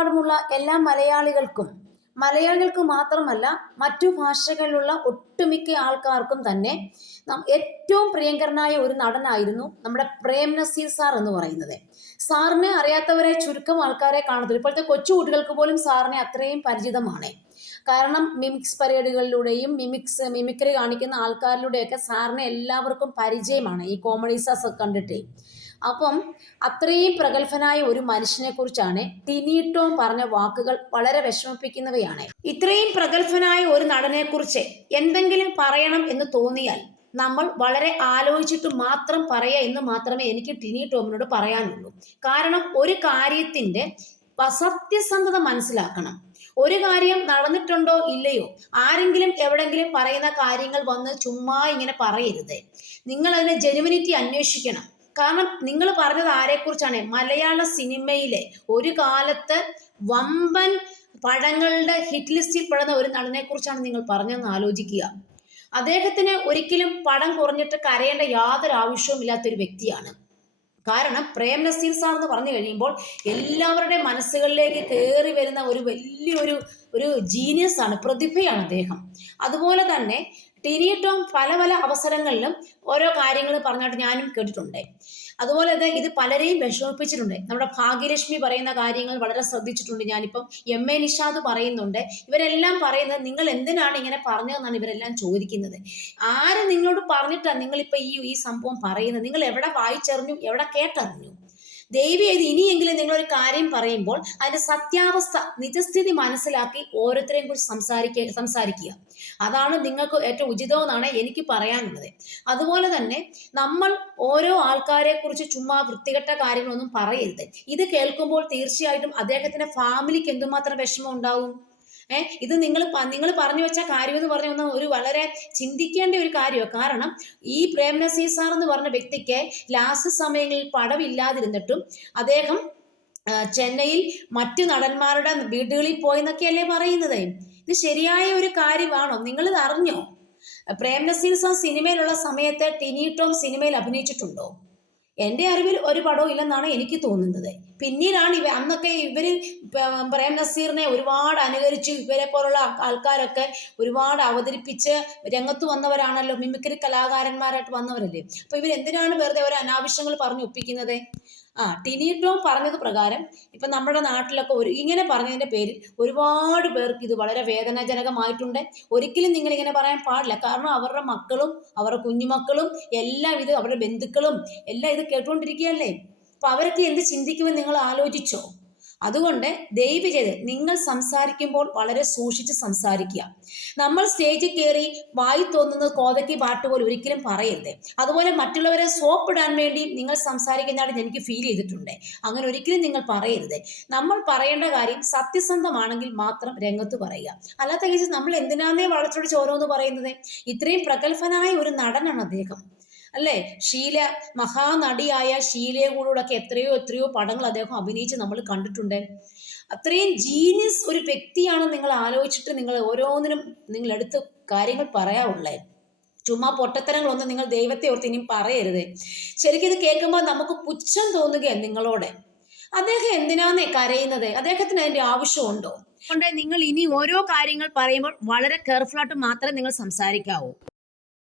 ലോകമെമ്പാടുമുള്ള എല്ലാ മലയാളികൾക്ക് മാത്രമല്ല മറ്റു ഭാഷകളിലുള്ള ഒട്ടുമിക്ക ആൾക്കാർക്കും തന്നെ ഏറ്റവും പ്രിയങ്കരനായ ഒരു നടനായിരുന്നു നമ്മുടെ പ്രേം നസീർ സാർ എന്ന് പറയുന്നത്. സാറിനെ അറിയാത്തവരെ ചുരുക്കം ആൾക്കാരെ കാണത്തുള്ളൂ. ഇപ്പോഴത്തെ കൊച്ചു കുട്ടികൾക്ക് പോലും സാറിനെ അത്രയും പരിചിതമാണ്. കാരണം മിമിക്സ് പരേഡുകളിലൂടെയും മിമിക്രി കാണിക്കുന്ന ആൾക്കാരിലൂടെയൊക്കെ സാറിനെ എല്ലാവർക്കും പരിചയമാണ് ഈ കോമഡി സ്റ്റാർസ് കണ്ടിട്ട്. അപ്പം അത്രയും പ്രഗത്ഭനായ ഒരു മനുഷ്യനെ കുറിച്ചാണ് ടിനി ടോം പറഞ്ഞ വാക്കുകൾ വളരെ വിഷമിപ്പിക്കുന്നവയാണ്. ഇത്രയും പ്രഗത്ഭനായ ഒരു നടനെ കുറിച്ച് എന്തെങ്കിലും പറയണം എന്ന് തോന്നിയാൽ നമ്മൾ വളരെ ആലോചിച്ചിട്ട് മാത്രം പറയുക എന്ന് മാത്രമേ എനിക്ക് ടിനി ടോമിനോട് പറയാനുള്ളൂ. കാരണം ഒരു കാര്യത്തിന്റെ സത്യസന്ധത മനസ്സിലാക്കണം. ഒരു കാര്യം നടന്നിട്ടുണ്ടോ ഇല്ലയോ, ആരെങ്കിലും എവിടെങ്കിലും പറയുന്ന കാര്യങ്ങൾ വന്ന് ചുമ്മാ ഇങ്ങനെ പറയരുത്. നിങ്ങൾ അതിനെ ജെനുവിനിറ്റി അന്വേഷിക്കണം. കാരണം നിങ്ങൾ പറഞ്ഞത് ആരെക്കുറിച്ചാണ്? മലയാള സിനിമയിലെ ഒരു കാലത്ത് വമ്പൻ പടങ്ങളുടെ ഹിറ്റ് ലിസ്റ്റിൽ പെടുന്ന ഒരു നടനെ കുറിച്ചാണ് നിങ്ങൾ പറഞ്ഞതെന്ന് ആലോചിക്കുക. അദ്ദേഹത്തിന് ഒരിക്കലും പടം കുറഞ്ഞിട്ട് കരയേണ്ട യാതൊരു ആവശ്യവും ഇല്ലാത്തൊരു വ്യക്തിയാണ്. കാരണം പ്രേം നസീർ സാർ എന്ന് പറഞ്ഞു കഴിയുമ്പോൾ എല്ലാവരുടെ മനസ്സുകളിലേക്ക് കയറി വരുന്ന ഒരു വലിയൊരു ജീനിയസ് ആണ്, പ്രതിഭയാണ് അദ്ദേഹം. അതുപോലെ തന്നെ ടിനി ടോം പല അവസരങ്ങളിലും ഓരോ കാര്യങ്ങൾ പറഞ്ഞിട്ട് ഞാനും കേട്ടിട്ടുണ്ട്. അതുപോലെ തന്നെ ഇത് പലരെയും വിഷമിപ്പിച്ചിട്ടുണ്ട്. നമ്മുടെ ഭാഗ്യലക്ഷ്മി പറയുന്ന കാര്യങ്ങൾ വളരെ ശ്രദ്ധിച്ചിട്ടുണ്ട്. ഞാനിപ്പം MA നിഷാദ് പറയുന്നുണ്ട്. ഇവരെല്ലാം പറയുന്നത് നിങ്ങൾ എന്തിനാണ് ഇങ്ങനെ പറഞ്ഞതെന്നാണ് ഇവരെല്ലാം ചോദിക്കുന്നത്. ആര് നിങ്ങളോട് പറഞ്ഞിട്ടാണ് നിങ്ങളിപ്പോൾ ഈ സംഭവം പറയുന്നത്? നിങ്ങൾ എവിടെ വായിച്ചറിഞ്ഞു, എവിടെ കേട്ടറിഞ്ഞു? ദയവേത് ഇനിയെങ്കിലും നിങ്ങളൊരു കാര്യം പറയുമ്പോൾ അതിന്റെ സത്യാവസ്ഥ, നിജസ്ഥിതി മനസ്സിലാക്കി ഓരോരുത്തരെയും കുറിച്ച് സംസാരിക്കുക. അതാണ് നിങ്ങൾക്ക് ഏറ്റവും ഉചിതമെന്നാണ് എനിക്ക് പറയാനുള്ളത്. അതുപോലെ തന്നെ നമ്മൾ ഓരോ ആൾക്കാരെ കുറിച്ച് ചുമ്മാ വൃത്തികെട്ട കാര്യങ്ങളൊന്നും പറയരുത്. ഇത് കേൾക്കുമ്പോൾ തീർച്ചയായിട്ടും അദ്ദേഹത്തിന്റെ ഫാമിലിക്ക് എന്തുമാത്രം വിഷമം ഉണ്ടാവും. ഇത് നിങ്ങൾ പറഞ്ഞു വെച്ച കാര്യം എന്ന് പറഞ്ഞ ഒരു വളരെ ചിന്തിക്കേണ്ട ഒരു കാര്യമാണ്. കാരണം ഈ പ്രേം നസീർ സാർ എന്ന് പറഞ്ഞ വ്യക്തിക്ക് ലാസ്റ്റ് സമയങ്ങളിൽ പടമില്ലാതിരുന്നിട്ടും അദ്ദേഹം ചെന്നൈയിൽ മറ്റു നടന്മാരുടെ വീടുകളിൽ പോയെന്നൊക്കെയല്ലേ പറയുന്നത്. ഇത് ശരിയായ ഒരു കാര്യമാണോ? നിങ്ങളിത് അറിഞ്ഞോ? പ്രേം നസീർ സാർ സിനിമയിലുള്ള സമയത്ത് ടിനി ടോം സിനിമയിൽ അഭിനയിച്ചിട്ടുണ്ടോ? എൻ്റെ അറിവിൽ ഒരു പടവും ഇല്ലെന്നാണ് എനിക്ക് തോന്നുന്നത്. പിന്നീടാണ് അന്നൊക്കെ ഇവര് പ്രേം നസീറിനെ ഒരുപാട് അനുകരിച്ച് ഇവരെ പോലുള്ള ആൾക്കാരൊക്കെ ഒരുപാട് അവതരിപ്പിച്ച് രംഗത്ത് വന്നവരാണല്ലോ, മിമിക്രി കലാകാരന്മാരായിട്ട് വന്നവരല്ലേ. അപ്പൊ ഇവരെന്തിനാണ് വെറുതെ ഒരു അനാവശ്യങ്ങൾ പറഞ്ഞു ഒപ്പിക്കുന്നത്? ടിനി ടോം പറഞ്ഞത് പ്രകാരം ഇപ്പൊ നമ്മുടെ നാട്ടിലൊക്കെ ഇങ്ങനെ പറഞ്ഞതിന്റെ പേരിൽ ഒരുപാട് പേർക്ക് ഇത് വളരെ വേദനാജനകമായിട്ടുണ്ട്. ഒരിക്കലും നിങ്ങൾ ഇങ്ങനെ പറയാൻ പാടില്ല. കാരണം അവരുടെ മക്കളും അവരുടെ കുഞ്ഞുമക്കളും എല്ലാം ഇത്, അവരുടെ ബന്ധുക്കളും എല്ലാം ഇത് കേട്ടുകൊണ്ടിരിക്കുകയല്ലേ. അപ്പൊ അവരൊക്കെ എന്ത് ചിന്തിക്കുമെന്ന് നിങ്ങൾ ആലോചിച്ചോ? അതുകൊണ്ട് ദയവ് ചെയ്ത് നിങ്ങൾ സംസാരിക്കുമ്പോൾ വളരെ സൂക്ഷിച്ച് സംസാരിക്കുക. നമ്മൾ സ്റ്റേജിൽ കയറി വായി തോന്നുന്നത് കോതയ്ക്ക് പാട്ട് പോലെ ഒരിക്കലും പറയരുത്. അതുപോലെ മറ്റുള്ളവരെ സോപ്പിടാൻ വേണ്ടി നിങ്ങൾ സംസാരിക്കുന്നതായിട്ട് എനിക്ക് ഫീൽ ചെയ്തിട്ടുണ്ട്. അങ്ങനെ ഒരിക്കലും നിങ്ങൾ പറയരുത്. നമ്മൾ പറയേണ്ട കാര്യം സത്യസന്ധമാണെങ്കിൽ മാത്രം രംഗത്ത് പറയുക. അല്ലാത്ത കേസ് നമ്മൾ എന്തിനാന്നേ വളച്ചൊടിച്ച് ഓരോന്ന് പറയുന്നത്? ഇത്രയും പ്രഗത്ഭനായ ഒരു നടനാണ് അദ്ദേഹം, അല്ലേ? മഹാനടിയായ ഷീലയെ കൂടൊക്കെ എത്രയോ പടങ്ങൾ അദ്ദേഹം അഭിനയിച്ച് നമ്മൾ കണ്ടിട്ടുണ്ട്. അത്രയും ജീനിയസ് ഒരു വ്യക്തിയാണ്. നിങ്ങൾ ആലോചിച്ചിട്ട് നിങ്ങൾ ഓരോന്നിനും നിങ്ങൾ എടുത്ത് കാര്യങ്ങൾ പറയാവുള്ളേ. ചുമ്മാ പൊട്ടത്തരങ്ങളൊന്നും നിങ്ങൾ ദൈവത്തെ ഓർത്ത് ഇനിയും പറയരുത്. ശരിക്കും ഇത് കേൾക്കുമ്പോൾ നമുക്ക് പുച്ഛം തോന്നുകയാണ് നിങ്ങളോട്. അദ്ദേഹം എന്തിനാന്നേ കരയുന്നത്? അദ്ദേഹത്തിന് അതിന്റെ ആവശ്യമുണ്ടോ? അതുകൊണ്ട് നിങ്ങൾ ഇനി ഓരോ കാര്യങ്ങൾ പറയുമ്പോൾ വളരെ കെയർഫുൾ ആയിട്ട് മാത്രമേ നിങ്ങൾ സംസാരിക്കാവൂ.